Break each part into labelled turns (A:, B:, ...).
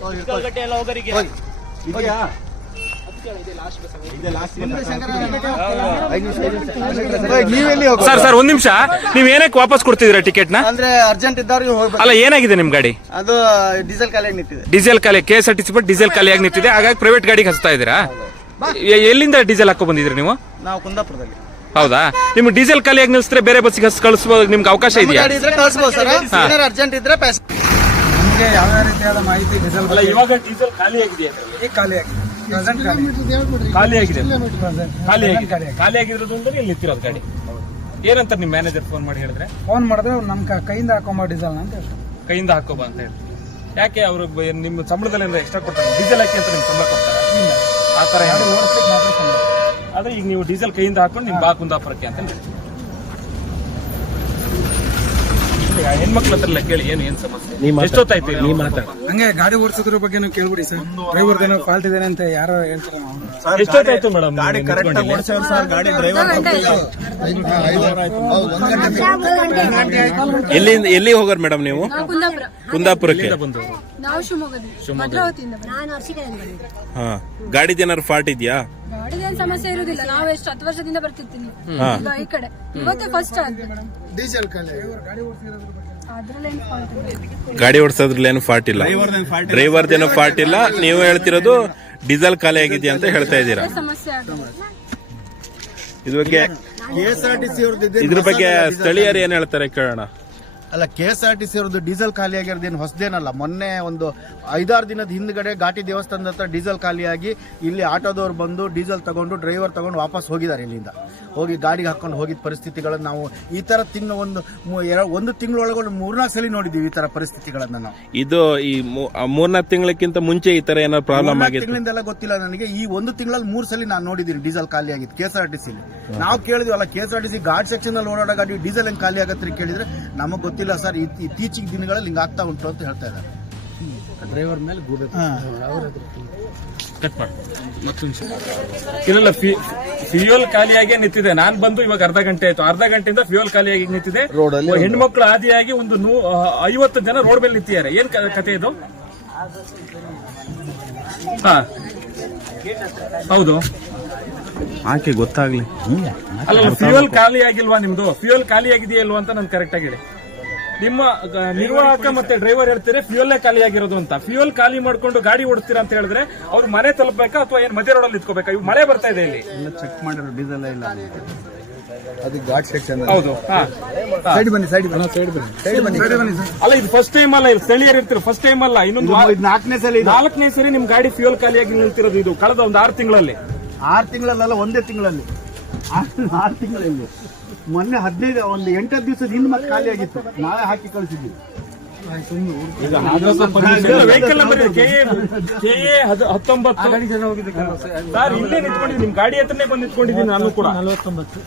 A: Sir ಒಂದ್ ನಿಮಿಷ, ನೀವ್ ಏನಕ್ಕೆ ವಾಪಸ್ ಕೊಡ್ತಿದ್ದೀರಾ ಟಿಕೆಟ್ ನ?
B: ಅಂದ್ರೆ ಅರ್ಜೆಂಟ್ ಇದ್ದವ್ರಿಗೆ ಹೋಗ್ಬೇಕು.
A: ಅಲ್ಲ, ಏನಾಗಿದೆ ನಿಮ್ ಗಾಡಿ?
B: ಅದು ಡೀಸೆಲ್ ಖಾಲಿಯಾಗಿ ನಿಂತಿದೆ.
A: ಡೀಸೆಲ್ ಖಾಲಿ, KSRTC ಬಟ್ ಡೀಸೆಲ್ ಖಾಲಿಯಾಗಿ ನಿಂತಿದೆ, ಹಾಗಾಗಿ ಪ್ರೈವೇಟ್ ಗಾಡಿಗೆ ಹಚ್ತಾ ಇದ್ದೀರಾ? ಎಲ್ಲಿಂದ ಡೀಸೆಲ್ ಹಾಕೋ ಬಂದಿದ್ರಿ ನೀವು?
B: ನಾವು ಕುಂದಾಪುರದಲ್ಲಿ.
A: ಹೌದಾ? ನಿಮ್ಗೆ ಡೀಸೆಲ್ ಖಾಲಿಯಾಗಿ ನಿಲ್ಸಿದ್ರೆ ಬೇರೆ ಬಸ್ಸಿಗೆ ಕಳಿಸಬಹುದು, ನಿಮ್ಗೆ ಅವಕಾಶ ಇದೆಯಾ?
B: ಕಳಿಸಬಹುದು ಸರ್, ಅರ್ಜೆಂಟ್ ಇದ್ರೆ
C: ನಮಗೆ ಯಾವ ರೀತಿಯಾದ ಮಾಹಿತಿ ಡೀಸೆಲ್
A: ಇವಾಗ ಡೀಸೆಲ್ ಖಾಲಿ ಆಗಿದೆ, ಖಾಲಿ ಆಗಿರೋದು ಅಂದ್ರೆ ಇಲ್ಲಿ ನಿಂತಿರೋದು ಗಾಡಿ. ಏನಂತ ನಿಮ್ ಮ್ಯಾನೇಜರ್ ಫೋನ್ ಮಾಡಿ ಹೇಳಿದ್ರೆ?
C: ಫೋನ್ ಮಾಡಿದ್ರೆ ನಮ್ ಕೈಯಿಂದ ಹಾಕೊಂಬ ಡೀಸೆಲ್ ಅಂತ ಹೇಳ್ತಾರೆ.
A: ಕೈಯಿಂದ ಹಾಕೋಬ ಅಂತ ಹೇಳ್ತಾರೆ. ಯಾಕೆ ಅವರು ನಿಮ್ಮ ಸಂಬಳದಲ್ಲಿ ಎಕ್ಸ್ಟ್ರಾ ಕೊಡ್ತಾರೆ? ಡೀಸೆಲ್ ಹಾಕಿ ಅಂತ ನಿಮ್ಗೆ ಸಂಬಳ ಕೊಡ್ತಾರೆ? ಆ ತರ ಆದ್ರೆ ಈಗ ನೀವು ಡೀಸೆಲ್ ಕೈಯಿಂದ ಹಾಕೊಂಡು ನಿಮ್ ಬಾ ಕುಂದಾಪುರಕ್ಕೆ ಅಂತ ಹೇಳ್ತೀವಿ. ಹೆಣ್ಮಕ್ಳ ಹತ್ರ ಕೇಳಿ ಏನ್ ಸಮಸ್ಯೆ, ಎಷ್ಟೊತ್ತಾಯ್ತು
C: ಹಂಗೆ ಗಾಡಿ ಓಡಿಸೋದ್ರ ಬಗ್ಗೆ ಕೇಳ್ಬಿಡಿ ಸರ್. ಡ್ರೈವರ್ ಏನೋ ಫಾಲ್ಟ್ ಇದೆ ಅಂತ ಯಾರೋ ಹೇಳ್ತಾರೆ.
A: ಎಷ್ಟೊತ್ತಾಯ್ತು ಮೇಡಮ್?
B: ಗಾಡಿ ಕರೆಕ್ಟ್ ಆಗಿ ಓಡಿಸೋರು ಸರ್, ಗಾಡಿ ಡ್ರೈವರ್
D: ಎಲ್ಲಿ ಹೋಗೋರು ಮೇಡಮ್ ನೀವು? ಕುಂದಾಪುರಕ್ಕೆ.
E: ನಾವು ಶಿವಮೊಗ್ಗದಿಂದ.
D: ಹಾ, ಗಾಡಿದೇನಾದ್ರು ಫಾಲ್ಟ್ ಇದೆಯಾ?
E: ಗಾಡಿದೇನು ಸಮಸ್ಯೆ ಇರುವುದಿಲ್ಲ, ನಾವು ಎಷ್ಟು 10 ವರ್ಷದಿಂದ ಬರ್ತಿರ್ತೀನಿ ಈ ಕಡೆ. ಇವತ್ತೇ ಫಸ್ಟ್
B: ಡೀಸೆಲ್
D: ಗಾಡಿ ಓಡಿಸೋದ್ರಲ್ಲಿ ಏನು ಫಾಲ್ಟ್ ಇಲ್ಲ, ಡ್ರೈವರ್ದೇನೋ ಫಾಲ್ಟ್ ಇಲ್ಲ. ನೀವು ಹೇಳ್ತಿರೋದು ಡೀಸೆಲ್ ಖಾಲಿ ಆಗಿದೆಯಾ ಅಂತ ಹೇಳ್ತಾ ಇದ್ದೀರಾ. ಇದ್ರ ಬಗ್ಗೆ ಸ್ಥಳೀಯರು ಏನ್ ಹೇಳ್ತಾರೆ ಕೇಳೋಣ.
B: ಅಲ್ಲ, KSRTC ಅವ್ರದ್ದು ಡೀಸೆಲ್ ಖಾಲಿ ಆಗಿರೋದೇನು ಹೊಸದೇನಲ್ಲ. ಮೊನ್ನೆ ಒಂದು 5-6 ದಿನದ ಹಿಂದ್ಗಡೆ ಘಾಟಿ ದೇವಸ್ಥಾನದ ಹತ್ರ ಡೀಸೆಲ್ ಖಾಲಿಯಾಗಿ ಇಲ್ಲಿ ಆಟೋದವ್ರು ಬಂದು ಡೀಸೆಲ್ ತಗೊಂಡು ಡ್ರೈವರ್ ತಗೊಂಡು ವಾಪಸ್ ಹೋಗಿದ್ದಾರೆ. ಇಲ್ಲಿಂದ ಹೋಗಿ ಗಾಡಿಗೆ ಹಾಕೊಂಡು ಹೋಗಿದ್ದ ಪರಿಸ್ಥಿತಿಗಳನ್ನು ನಾವು ಈ ತರ ಒಂದು ತಿಂಗಳೊಳಗೆ 3-4 ಸಲ ನೋಡಿದೀವಿ ಈ ತರ ಪರಿಸ್ಥಿತಿಗಳನ್ನ ನಾವು.
D: ಇದು ಈ 3-4 ತಿಂಗಳಕ್ಕಿಂತ ಮುಂಚೆ ಈ ತರ ಏನೋ ಪ್ರಾಬ್ಲಮ್ ಆಗಿದೆ?
B: ತಿಂಗಳಿಂದೆಲ್ಲ ಗೊತ್ತಿಲ್ಲ ನನಗೆ. ಈ 1 ತಿಂಗಳಲ್ಲಿ 3 ಸಲ ನಾನು ನೋಡಿದ್ದೀನಿ ಡೀಸೆಲ್ ಖಾಲಿ ಆಗಿದ್ದು KSRTC. ನಾವು ಕೇಳಿದ್ವಲ್ಲ, KSRTC ಘಾಟ್ ಸೆಕ್ಷನ್ ಅಲ್ಲಿ ಓಡಾಡೋ ಗಾಡಿ ಡೀಸೆಲ್ ಹೆಂಗ್ ಖಾಲಿ ಆಗತ್ತೆ ಕೇಳಿದ್ರೆ ನಮಗ್ ಗೊತ್ತಿಲ್ಲ ಸರ್, ಇತ್ತೀಚಿನ ದಿನಗಳಲ್ಲಿ ಹಿಂಗ ಆಗ್ತಾ ಉಂಟು ಅಂತ ಹೇಳ್ತಾ ಇದ್ದಾರೆ.
A: ಡ್ರೈವರ್ ಮೇಲೆ ಇಲ್ಲ, ಫ್ಯೂಯಲ್ ಖಾಲಿಯಾಗಿ ನಿಂತಿದೆ. ನಾನ್ ಬಂದು ಇವಾಗ ಅರ್ಧ ಗಂಟೆ ಆಯ್ತು. ಅರ್ಧ ಗಂಟೆಯಿಂದ ಫ್ಯೂಯಲ್ ಖಾಲಿಯಾಗಿ ನಿಂತಿದೆ. ಹೆಣ್ಮಕ್ಳು ಆದಿಯಾಗಿ ಒಂದು 50 ಜನ ರೋಡ್ ಮೇಲೆ ನಿಂತಿದ್ದಾರೆ. ಏನ್ ಕತೆ ಇದು? ಹಾ, ಹೌದು,
D: ಆಕೆ ಗೊತ್ತಾಗ್ಲಿ.
A: ಅಲ್ಲ, ಫ್ಯೂಯಲ್ ಖಾಲಿ ಆಗಿಲ್ವಾ ನಿಮ್ದು? ಫ್ಯೂಯಲ್ ಖಾಲಿ ಆಗಿದೆಯಾ ಇಲ್ವಾ ಅಂತ ನನ್ ಕರೆಕ್ಟ್ ಆಗಿ ಹೇಳಿ. ನಿಮ್ಮ ನಿರ್ವಾಹಕ ಮತ್ತೆ ಡ್ರೈವರ್ ಹೇಳ್ತಾರೆ ಫ್ಯೂಯಲ್ ಖಾಲಿ ಆಗಿರೋದು ಅಂತ. ಫ್ಯೂಯಲ್ ಖಾಲಿ ಮಾಡ್ಕೊಂಡು ಗಾಡಿ ಓಡಿಸ್ತೀರಾ ಅಂತ ಹೇಳಿದ್ರೆ ಅವ್ರು ಮನೆ ತಲುಪಬೇಕಾ ಅಥವಾ ಏನ್ ಮಧ್ಯ ರೋಡಲ್ಲಿ ನಿಂತ್ಕೋಬೇಕಾ? ಇವ್ ಮಳೆ ಬರ್ತಾ ಇದೆ, ಇಲ್ಲಿ
B: ಚೆಕ್ ಮಾಡಿರೋ ಡೀಸೆಲ್ ಇಲ್ಲ. ಅದು ಘಾಟ್ ಸೆಕ್ಷನ್.
A: ಹೌದು.
C: ಸೈಡ್ ಬನ್ನಿ ಸರ್.
A: ಅಲ್ಲ, ಇದು ಫಸ್ಟ್ ಟೈಮ್ ಅಲ್ಲ, ಇದು ಸ್ಥಳೀಯರು ಇರ್ತೀರ. ಫಸ್ಟ್ ಟೈಮ್ ಅಲ್ಲ, ಇನ್ನೊಂದು 4ನೇ ಸರಿ ನಿಮ್ ಗಾಡಿ ಫ್ಯೂಯಲ್ ಖಾಲಿಯಾಗಿ ನಿಲ್ತಿರೋದು. ಇದು ಕಳೆದ ಒಂದು 6 ತಿಂಗಳಲ್ಲಿ.
B: 6 ತಿಂಗಳಲ್ಲ, ಒಂದೇ ತಿಂಗಳಲ್ಲಿ. 6 ತಿಂಗಳಲ್ಲಿ ಮೊನ್ನೆ 15 ಒಂದು 8 ದಿವಸದ ಹಿಂದೆ ಮತ್ತೆ ಖಾಲಿ ಆಗಿತ್ತು. ನಾವೇ ಹಾಕಿ ಕಳಿಸಿದ್ವಿ.
A: ವೆಹಿಕಲ್ ನಂಬರ್ KA 19 ಸರ್, ಇಲ್ಲೇ ನಿಂತ್ಕೊಂಡಿದ್ದೀನಿ. ನಿಮ್ ಗಾಡಿ ಹತ್ರನೇ ಬಂದು ನಿಂತ್ಕೊಂಡಿದ್ದೀನಿ ನಾನು ಕೂಡ.
C: 49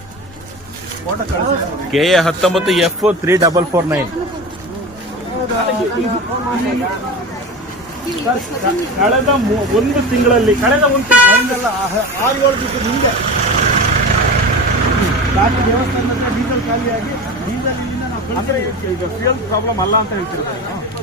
D: KA 19 F3449.
A: ಕಳೆದ 1 ತಿಂಗಳಲ್ಲಿ, ಕಳೆದ 1 ತಿಂಗಳ
B: 6-7 ದಿವಸದ ಹಿಂದೆ ಘಾಟಿ ದೇವಸ್ಥಾನದ ಹತ್ರ ಡೀಸೆಲ್ ಖಾಲಿಯಾಗಿ ಡೀಸೆಲ್
A: ಫ್ಯೂಯಲ್ ಪ್ರಾಬ್ಲಮ್ ಅಲ್ಲ ಅಂತ ಹೇಳ್ತಿರ್ತಾರೆ.